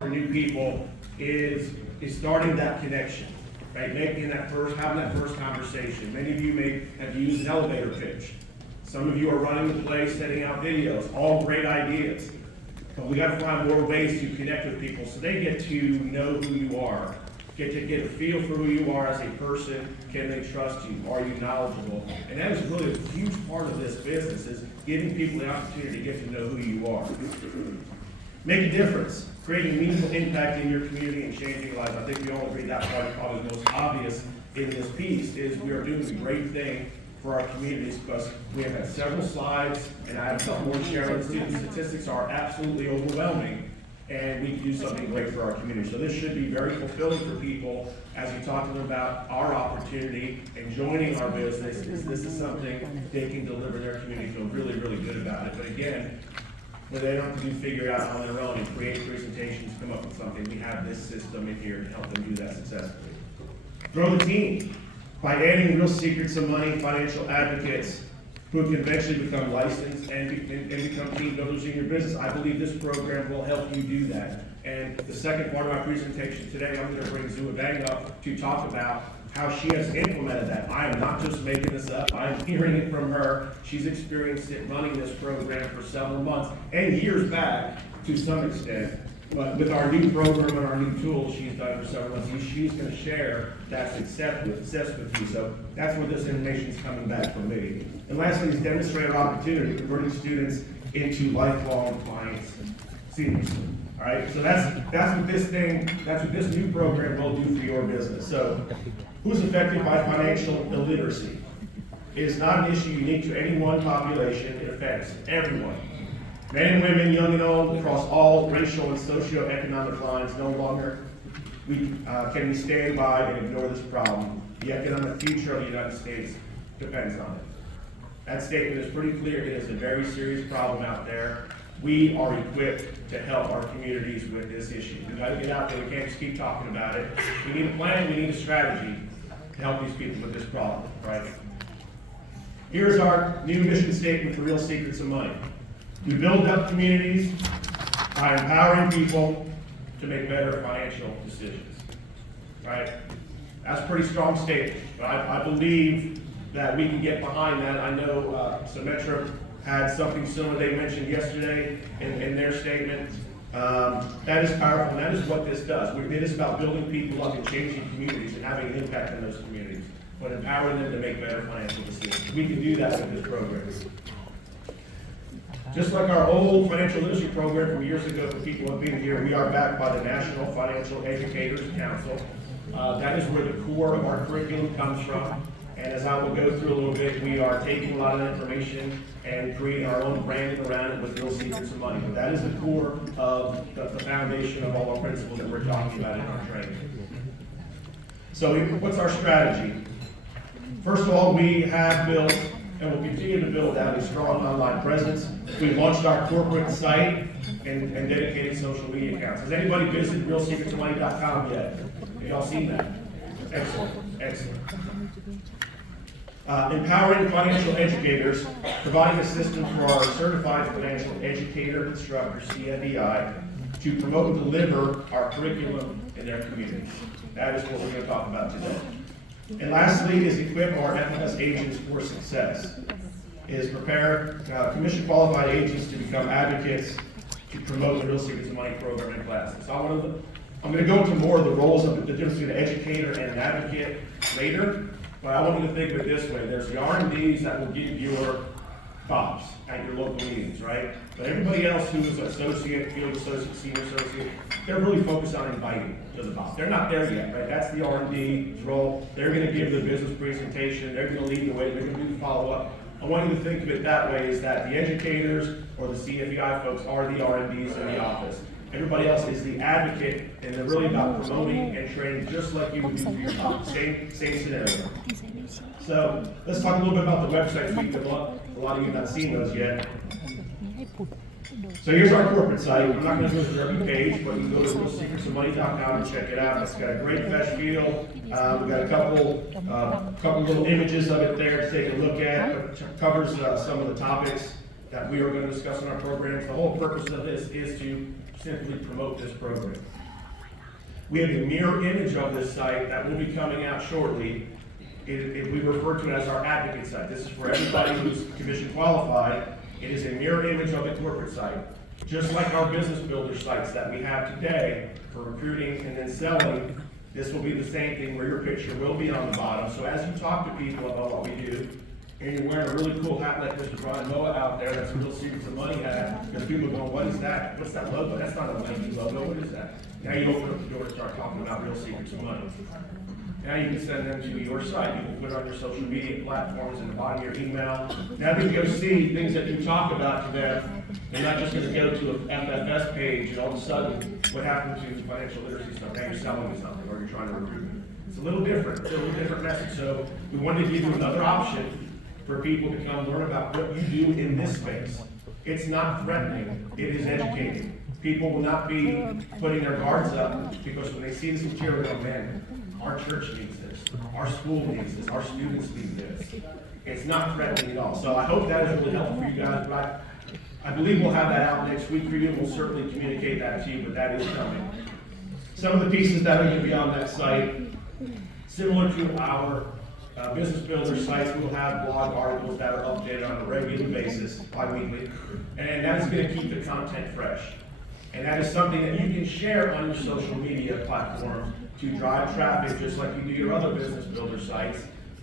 for new people is starting that connection, right? Having that first conversation. Many of you may have used an elevator pitch. Some of you are running the place, setting out videos, all great ideas. But we got to find more ways to connect with people so they get to know who you are, get a feel for who you are as a person. Can they trust you? Are you knowledgeable? And that is really a huge part of this business, is giving people the opportunity to get to know who you are. Make a difference, creating meaningful impact in your community and changing lives. I think we all agree that part is probably the most obvious in this piece, is we are doing a great thing for our communities, because we have had several slides, and I have some more sharing. Student statistics are absolutely overwhelming, and we can do something great for our community. So this should be very fulfilling for people as you talk to them about our opportunity and joining our business. This is something they can deliver their community, feel really, really good about it. But again, where they don't have to figure it out on their own and create presentations, come up with something. We have this system in here to help them do that successfully. Grow the team by adding real secrets of money, financial advocates who can eventually become licensed and become team builders in your business. I believe this program will help you do that. And the second part of my presentation today, I'm going to bring Zua Bang up to talk about how she has implemented that. I am not just making this up. I'm hearing it from her. She's experienced it running this program for several months and years back to some extent. But with our new program and our new tools she's done for several months, she's going to share that success with you. So that's where this information is coming back from me. And lastly is demonstrate our opportunity, converting students into lifelong clients and seniors. All right, so that's what this new program will do for your business. So who's affected by financial illiteracy? It is not an issue unique to any one population. It affects everyone. Men and women, young and old, across all racial and socioeconomic lines. No longer can we stand by and ignore this problem. The economic future of the United States depends on it. That statement is pretty clear. It is a very serious problem out there. We are equipped to help our communities with this issue. We've got to get out there. We can't just keep talking about it. We need a plan. We need a strategy to help these people with this problem, right? Here's our new mission statement for Real Secrets of Money. We build up communities by empowering people to make better financial decisions, right? That's a pretty strong statement, but I believe that we can get behind that. I know Symetra had something similar they mentioned yesterday in their statement. That is powerful, and that is what this does. It is about building people up and changing communities and having an impact on those communities, but empowering them to make better financial decisions. We can do that with this program. Just like our old financial literacy program from years ago for people who have been here, we are backed by the National Financial Educators Council. That is where the core of our curriculum comes from. And as I will go through a little bit, we are taking a lot of that information and creating our own branding around it with Real Secrets of Money. But that is the core of the foundation of all our principles that we're talking about in our training. So what's our strategy? First of all, we have built and will continue to build out a strong online presence. We launched our corporate site and dedicated social media accounts. Has anybody visited realsecretsofmoney.com yet? Have y'all seen that? Excellent, excellent. Empowering financial educators, providing a system for our certified financial educator instructors, CFEI, to promote and deliver our curriculum in their communities. That is what we're going to talk about today. And lastly is equip our FFS agents for success. Is prepare commission qualified agents to become advocates to promote the Real Secrets of Money program in classes. So I'm going to go into more of the roles of the difference between an educator and an advocate later, but I want you to think of it this way. There's the R&Ds that will give your tops at your local meetings, right? But everybody else who is an associate, field associate, senior associate, they're really focused on inviting to the top. They're not there yet, right? That's the R&D role. They're going to give the business presentation. They're going to lead the way. They're going to do the follow-up. I want you to think of it that way, is that the educators or the CFEI folks are the R&Ds in the office. Everybody else is the advocate, and they're really about promoting and training just like you would do for your top. Same scenario. So let's talk a little bit about the website. A lot of you have not seen those yet. So here's our corporate site. I'm not going to go through every page, but you can go to realsecretsofmoney.com and check it out. It's got a great fetch feel. We've got a couple little images of it there to take a look at. It covers some of the topics that we are going to discuss in our programs. The whole purpose of this is to simply promote this program. We have a mirror image of this site that will be coming out shortly. We refer to it as our advocate site. This is for everybody who's commission qualified. It is a mirror image of the corporate site. Just like our business builder sites that we have today for recruiting and then selling, this will be the same thing where your picture will be on the bottom. So as you talk to people about what we do, and you're wearing a really cool hat like Mr. Brian Noah out there, that's a Real Secrets of Money hat, because people are going, what is that? What's that logo? That's not a Nike logo, what is that? Now you open up the door and start talking about Real Secrets of Money. Now you can send them to your site. You can put it on your social media platforms in the body of your email. Now they can go see things that you talk about to them. They're not just going to go to an FFS page and all of a sudden, what happened to financial literacy stuff? Now you're selling me something or you're trying to recruit me. It's a little different. It's a little different message. So we wanted to give you another option for people to come learn about what you do in this space. It's not threatening. It is educating. People will not be putting their guards up because when they see this material, they go, man, our church needs this, our school needs this, our students need this. It's not threatening at all. So I hope that is really helpful for you guys. But I believe we'll have that out next week for you, and we'll certainly communicate that to you, but that is coming. Some of the pieces that are going to be on that site, similar to our business builder sites, we'll have blog articles that are updated on a regular basis, bi-weekly, and that is going to keep the content fresh. And that is something that you can share on your social media platform to drive traffic, just like you do your other business builder sites.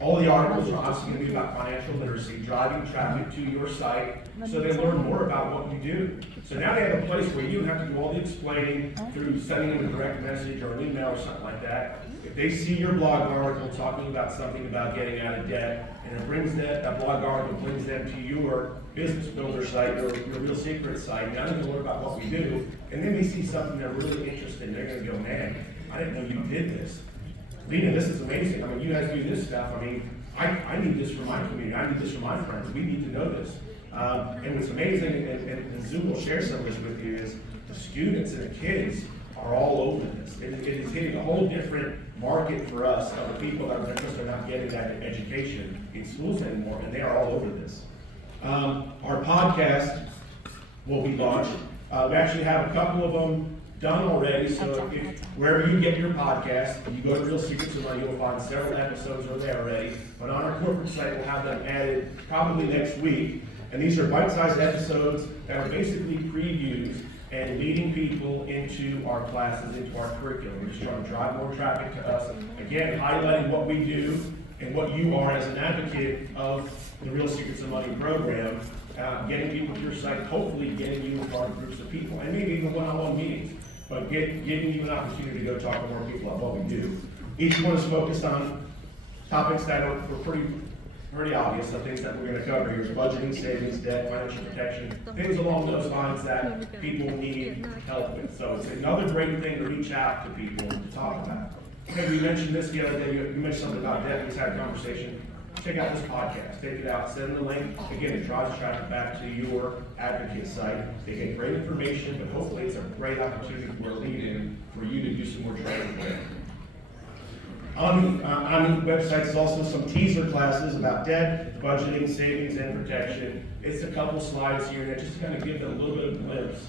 All the articles are obviously going to be about financial literacy, driving traffic to your site so they learn more about what you do. So now they have a place where you don't have to do all the explaining through sending them a direct message or an email or something like that. If they see your blog article talking about something about getting out of debt, and it brings that blog article brings them to your business builder site or your Real Secret site, now they can learn about what we do, and then they see something they're really interested in, they're going to go, man, I didn't know you did this. Lena, this is amazing. I mean, you guys do this stuff. I mean, I need this for my community. I need this for my friends. We need to know this. And what's amazing, and Zoom will share some of this with you, is the students and the kids are all over this. It is hitting a whole different market for us of the people that are because they're not getting that education in schools anymore, and they are all over this. Our podcast will be launched. We actually have a couple of them done already, so if wherever you get your podcast, you go to Real Secrets of Money, you'll find several episodes are there already. But on our corporate site, we'll have them added probably next week. And these are bite-sized episodes that are basically previews and leading people into our classes, into our curriculum. We're just trying to drive more traffic to us. Again, highlighting what we do and what you are as an advocate of the Real Secrets of Money program, getting people to your site, hopefully getting you in large groups of people, and maybe even one-on-one meetings. But giving you an opportunity to go talk to more people about what we do. Each one is focused on topics that are pretty obvious. The things that we're going to cover here is budgeting, savings, debt, financial protection, things along those lines that people need help with. So it's another great thing to reach out to people to talk about. Okay, we mentioned this the other day. You mentioned something about debt. We just had a conversation. Check out this podcast. Take it out. Send the link. Again, it drives traffic back to your advocate site. They get great information, but hopefully it's a great opportunity for a lead-in for you to do some more training with. On the website is also some teaser classes about debt, budgeting, savings, and protection. It's a couple slides here that just kind of give them a little bit of a glimpse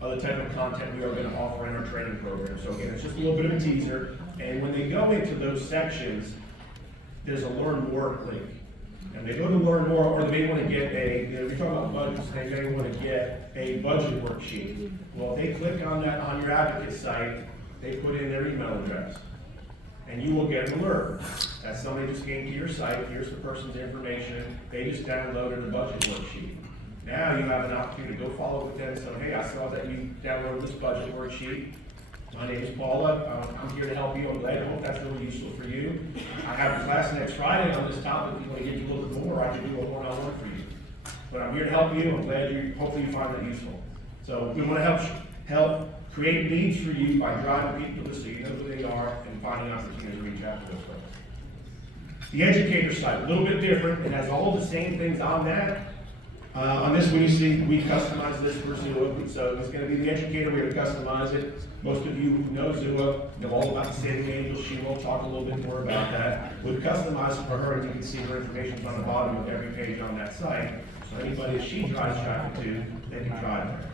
of the type of content we are going to offer in our training program. So again, it's just a little bit of a teaser. And when they go into those sections, there's a learn more link. And they go to learn more, or they may want to get we're talking about budgets, they may want to get a budget worksheet. Well, if they click on that on your advocate site, they put in their email address. And you will get an alert that somebody just came to your site, here's the person's information, they just downloaded a budget worksheet. Now you have an opportunity to go follow up with them and say, hey, I saw that you downloaded this budget worksheet. My name is Paula. I'm here to help you. I'm glad. I hope that's really useful for you. I have a class next Friday on this topic. If you want to get you a little bit more, I can do a one-on-one for you. But I'm here to help you. I'm glad hopefully you find that useful. So we want to help create leads for you by driving people to this so you know who they are and finding opportunities to reach out to those folks. The educator site, a little bit different. It has all the same things on that. On this one, you see, we customized this for Zua, so it's going to be the educator. We're going to customize it. Most of you who know Zua know all about the saving angel. She will talk a little bit more about that. We've customized it for her, and you can see her information on the bottom of every page on that site. So anybody that she drives traffic to, they can drive there.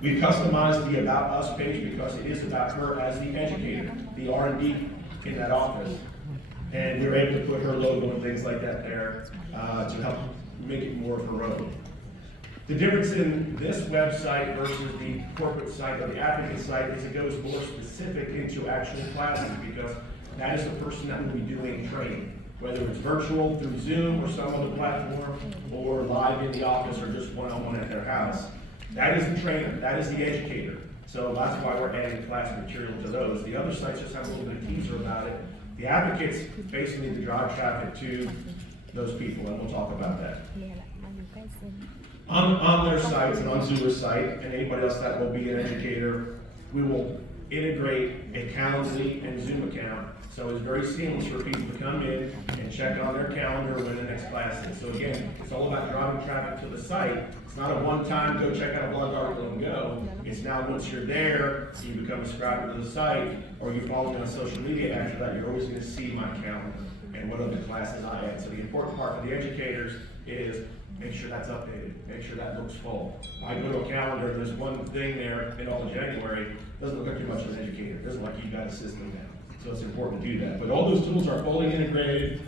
We've customized the About Us page because it is about her as the educator, the R&D in that office. And we were able to put her logo and things like that there to help make it more of her own. The difference in this website versus the corporate site or the advocate site is it goes more specific into actual classes because that is the person that will be doing training, whether it's virtual through Zoom or some other platform or live in the office or just one-on-one at their house. That is the trainer, that is the educator. So that's why we're adding class material to those. The other sites just have a little bit of teaser about it. The advocates basically need to drive traffic to those people, and we'll talk about that. On their sites and on Zua's site, and anybody else that will be an educator, we will integrate a Calendly and Zoom account. So it's very seamless for people to come in and check on their calendar when the next class is. So again, it's all about driving traffic to the site. It's not a one-time go check out a blog article and go. It's now once you're there, you become a subscriber to the site, or you follow me on social media after that, you're always going to see my calendar and what other classes I add. So the important part for the educators is make sure that's updated, make sure that looks full. I go to a calendar, there's one thing there in all of January, doesn't look like too much of an educator, it doesn't look like you got a system now. So it's important to do that. But all those tools are fully integrated.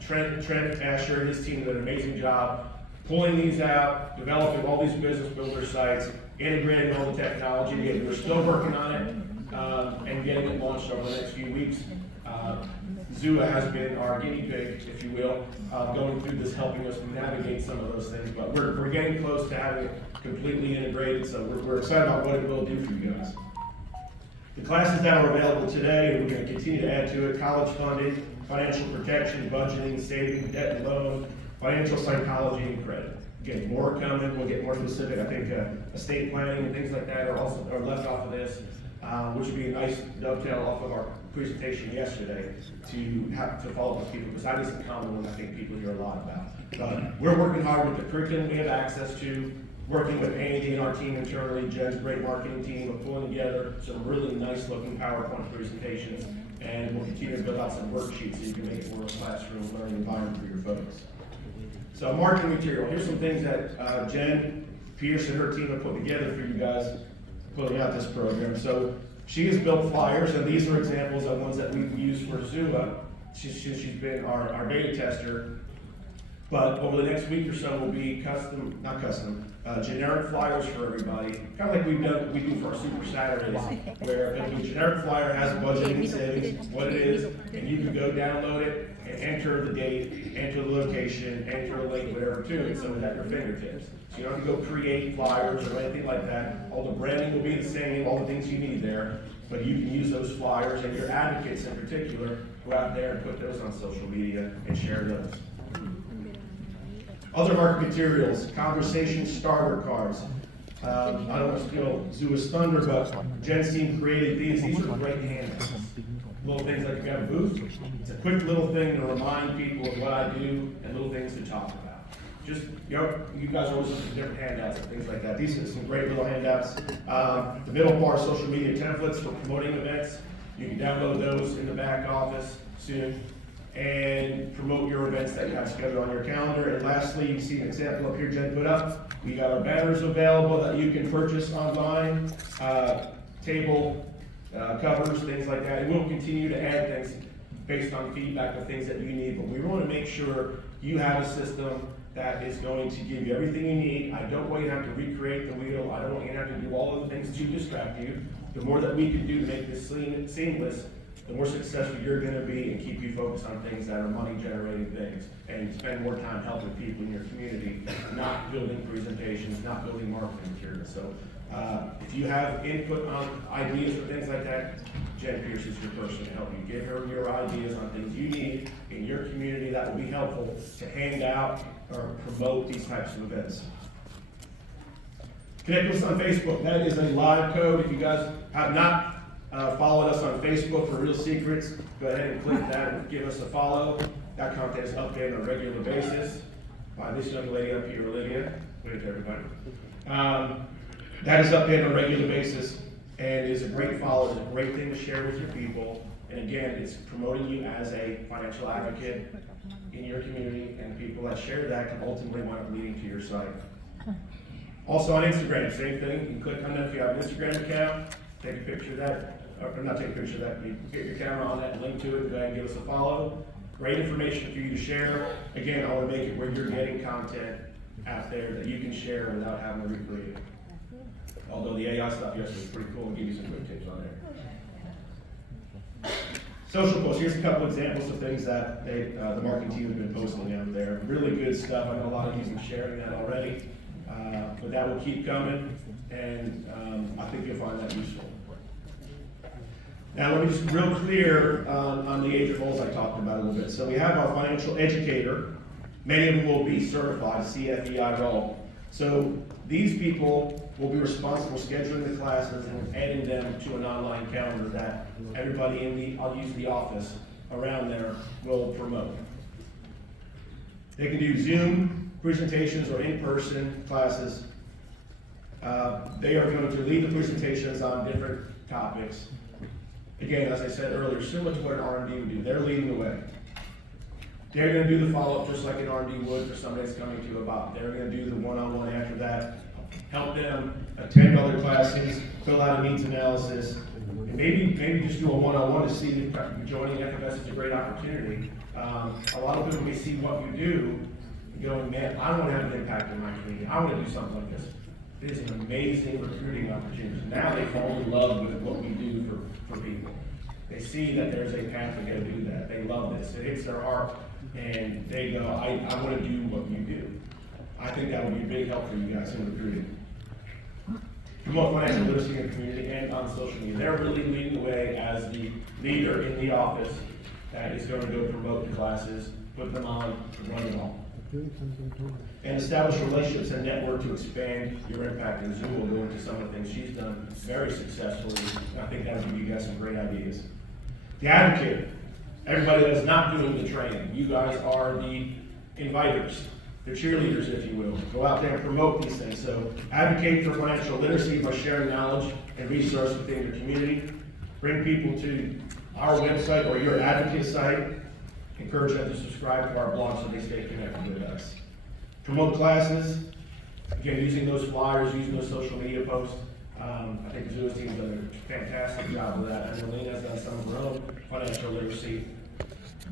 Trent Asher and his team did an amazing job pulling these out, developing all these business builder sites, integrating all the technology. And we're still working on it and getting it launched over the next few weeks. Zua has been our guinea pig, if you will, going through this, helping us navigate some of those things. But we're getting close to having it completely integrated, so we're excited about what it will do for you guys. The classes that are available today, and we're going to continue to add to it: college funding, financial protection, budgeting, saving, debt and loan, financial psychology, and credit. Again, more coming. We'll get more specific. I think estate planning and things like that are left off of this, which would be a nice dovetail off of our presentation yesterday to follow up with people, because that is a common one I think people hear a lot about. But we're working hard with the curriculum we have access to, working with Andy and our team internally, Jen's great marketing team, of pulling together some really nice looking PowerPoint presentations, and we'll continue to build out some worksheets so you can make it more of a classroom learning environment for your folks. So marketing material, here's some things that Jen Pierce and her team have put together for you guys putting out this program. So she has built flyers, and these are examples of ones that we've used for Zua. She's been our beta tester. But over the next week or so will be generic flyers for everybody, kind of like we do for our Super Saturdays, where a generic flyer has budgeting, savings, what it is, and you can go download it and enter the date, enter the location, enter a link, whatever to it, so it's at your fingertips. So you don't have to go create flyers or anything like that. All the branding will be the same, all the things you need there, but you can use those flyers, and your advocates in particular go out there and put those on social media and share those. Other market materials, conversation starter cards. I don't want to steal Zua's thunder, but Jen's team created these. These are great handouts. Little things like if you have a booth, it's a quick little thing to remind people of what I do and little things to talk about. Just, you guys are always looking for different handouts and things like that. These are some great little handouts. The middle bar, social media templates for promoting events. You can download those in the back office soon and promote your events that you have scheduled on your calendar. And lastly, you see an example up here Jen put up. We got our banners available that you can purchase online, table covers, things like that. And we'll continue to add things based on feedback of things that you need, but we want to make sure you have a system that is going to give you everything you need. I don't want you to have to recreate the wheel. I don't want you to have to do all of the things to distract you. The more that we can do to make this seamless, the more successful you're going to be, and keep you focused on things that are money-generating things, and spend more time helping people in your community, not building presentations, not building marketing materials. So if you have input on ideas or things like that, Jen Pierce is your person to help you. Give her your ideas on things you need in your community that will be helpful to hand out or promote these types of events. Connect with us on Facebook. That is a live code. If you guys have not followed us on Facebook for Real Secrets, go ahead and click that and give us a follow. That content is updated on a regular basis by this young lady up here, Olivia. Wave to everybody. That is updated on a regular basis and is a great follow. It's a great thing to share with your people. And again, it's promoting you as a financial advocate in your community, and people that share that can ultimately wind up leading to your site. Also on Instagram, same thing. You can click on that if you have an Instagram account, take a picture of that, or not take a picture of that, you get your camera on that and link to it, go ahead and give us a follow. Great information for you to share. Again, I want to make it where you're getting content out there that you can share without having to recreate it. Although the AI stuff yesterday was pretty cool and give you some quick tips on there. Social posts, here's a couple examples of things that the marketing team has been posting out there. Really good stuff. I know a lot of you have been sharing that already. But that will keep coming, and I think you'll find that useful. Now let me just real clear on the age roles I talked about a little bit. So we have our financial educator. Many of them will be certified, CFEI role. So these people will be responsible for scheduling the classes and adding them to an online calendar that everybody in I'll use the office around there will promote. They can do Zoom presentations or in-person classes. They are going to lead the presentations on different topics. Again, as I said earlier, similar to what an R&D would do, they're leading the way. They're going to do the follow-up just like an R&D would for somebody that's coming to you about. They're going to do the one-on-one after that, help them attend other classes, fill out a needs analysis, and maybe just do a one-on-one to see if joining FFS is a great opportunity. A lot of people may see what you do and going, man, I want to have an impact in my community. I want to do something like this. It is an amazing recruiting opportunity. Now they fall in love with what we do for people. They see that there's a path to go do that. They love this. It hits their heart, and they go, I want to do what you do. I think that would be a big help for you guys in recruiting. Promote financial literacy in the community and on social media. They're really leading the way as the leader in the office that is going to go promote the classes, put them on, run them all. And establish relationships and network to expand your impact. And Zoo will go into some of the things she's done very successfully. I think that'll give you guys some great ideas. The advocate, everybody that's not doing the training, you guys are the inviters, the cheerleaders, if you will. Go out there and promote these things. So advocate for financial literacy by sharing knowledge and resources within your community. Bring people to our website or your advocate site. Encourage them to subscribe to our blog so they stay connected with us. Promote classes. Again, using those flyers, using those social media posts. I think the Zoos team has done a fantastic job of that. And Melina has done some of her own financial literacy.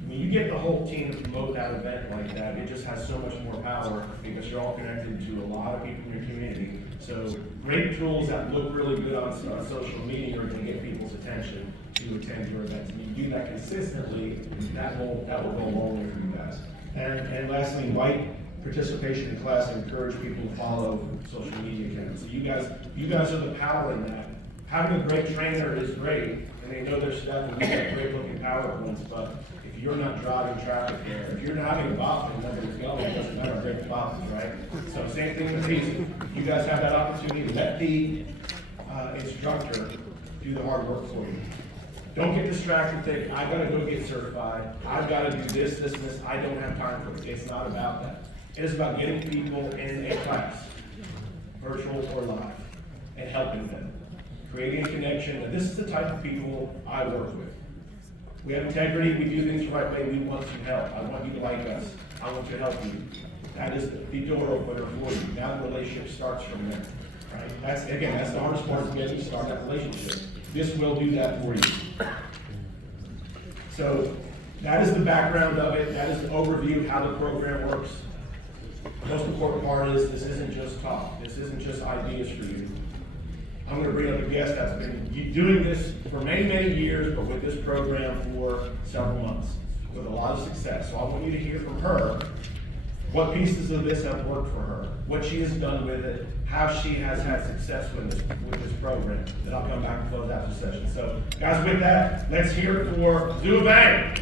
When you get the whole team to promote that event like that, it just has so much more power because you're all connected to a lot of people in your community. So great tools that look really good on social media are going to get people's attention to attend your events. When you do that consistently, that will go a long way for you guys. And lastly, invite participation in class and encourage people to follow social media accounts. So you guys are the power in that. Having a great trainer is great, and they know their stuff and we have great looking PowerPoints, but if you're not driving traffic there, if you're not having a bop and nothing's going, it doesn't matter how great the bop is, right? So same thing with these. You guys have that opportunity to let the instructor do the hard work for you. Don't get distracted, think, I gotta go get certified, I've gotta do this, this, and this, I don't have time for it. It's not about that. It is about getting people in a class, virtual or live, and helping them. Creating a connection, and this is the type of people I work with. We have integrity, we do things the right way, we want to help. I want you to like us, I want to help you. That is the door opener for you. Now the relationship starts from there, right? That's the hardest part of getting to start that relationship. This will do that for you. So that is the background of it, that is the overview of how the program works. The most important part is this isn't just talk, this isn't just ideas for you. I'm going to bring up a guest that's been doing this for many, many years, but with this program for several months with a lot of success. So I want you to hear from her what pieces of this have worked for her, what she has done with it, how she has had success with this program. Then I'll come back and close out the session. So guys, with that, let's hear it for Zoo Bang.